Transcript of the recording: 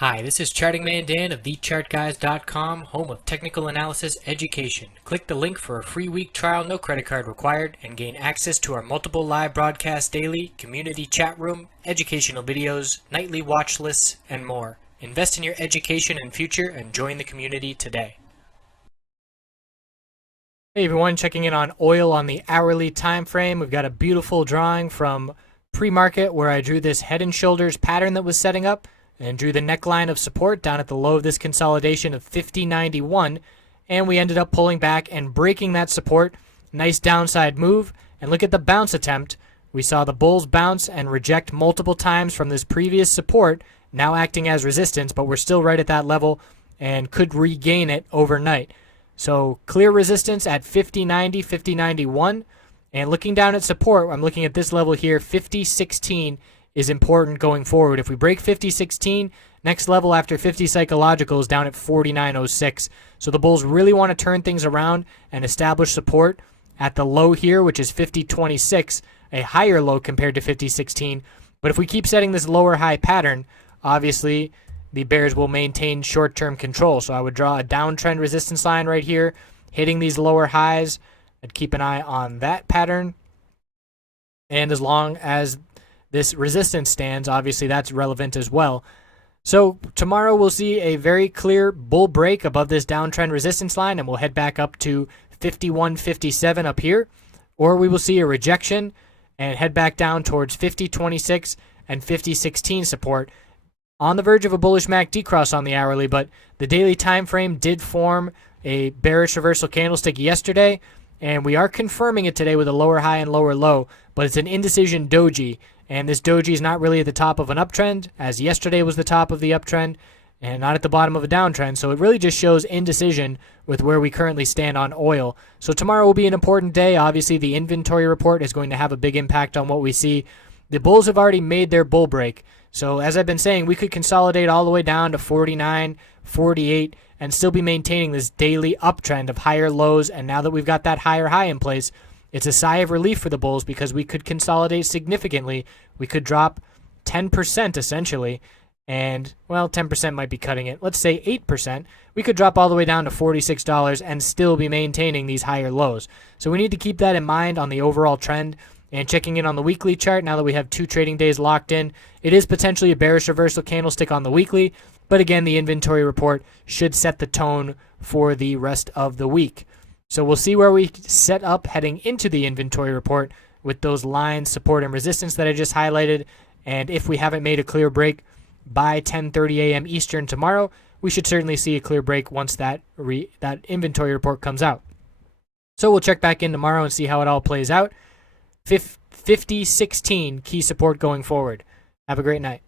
Hi, this is Charting Man Dan of TheChartGuys.com, home of technical analysis education. Click the link for a free week trial, no credit card required, and gain access to our multiple live broadcasts daily, community chat room, educational videos, nightly watch lists, and more. Invest in your education and future and join the community today. Hey everyone, checking in on oil on the hourly time frame. We've got a beautiful drawing from pre-market where I drew this head and shoulders pattern that was setting up and drew the neckline of support down at the low of this consolidation of 50.91, and we ended up pulling back and breaking that support. Nice downside move, and look at the bounce attempt. We saw the bulls bounce and reject multiple times from this previous support, now acting as resistance, but we're still right at that level and could regain it overnight. So clear resistance at 50.90, 50.91, and looking down at support, I'm looking at this level here, 50.16 is important going forward. If we break 50.16, next level after 50 psychological is down at 49.06. So the bulls really want to turn things around and establish support at the low here, which is 50.26, a higher low compared to 50.16. But if we keep setting this lower high pattern, obviously the bears will maintain short-term control. So I would draw a downtrend resistance line right here, hitting these lower highs. I'd keep an eye on that pattern. And as long as this resistance stands, obviously that's relevant as well. So tomorrow we'll see a very clear bull break above this downtrend resistance line, and we'll head back up to 51.57 up here. Or we will see a rejection and head back down towards 50.26 and 50.16 support. On the verge of a bullish MACD cross on the hourly, but the daily time frame did form a bearish reversal candlestick yesterday, and we are confirming it today with a lower high and lower low, but it's an indecision doji, and this doji is not really at the top of an uptrend, as yesterday was the top of the uptrend, and not at the bottom of a downtrend, so it really just shows indecision with where we currently stand on oil. So tomorrow will be an important day. Obviously, the inventory report is going to have a big impact on what we see. The bulls have already made their bull break. So as I've been saying, we could consolidate all the way down to 49, 48, and still be maintaining this daily uptrend of higher lows. And now that we've got that higher high in place, it's a sigh of relief for the bulls because we could consolidate significantly. We could drop 10% essentially. And, well, 10% might be cutting it. Let's say 8%. We could drop all the way down to $46 and still be maintaining these higher lows. So we need to keep that in mind on the overall trend. And checking in on the weekly chart, now that we have 2 trading days locked in, it is potentially a bearish reversal candlestick on the weekly. But again, the inventory report should set the tone for the rest of the week. So we'll see where we set up heading into the inventory report with those lines, support, and resistance that I just highlighted. And if we haven't made a clear break by 10:30 a.m. Eastern tomorrow, we should certainly see a clear break once that inventory report comes out. So we'll check back in tomorrow and see how it all plays out. 50.16 key support going forward. Have a great night.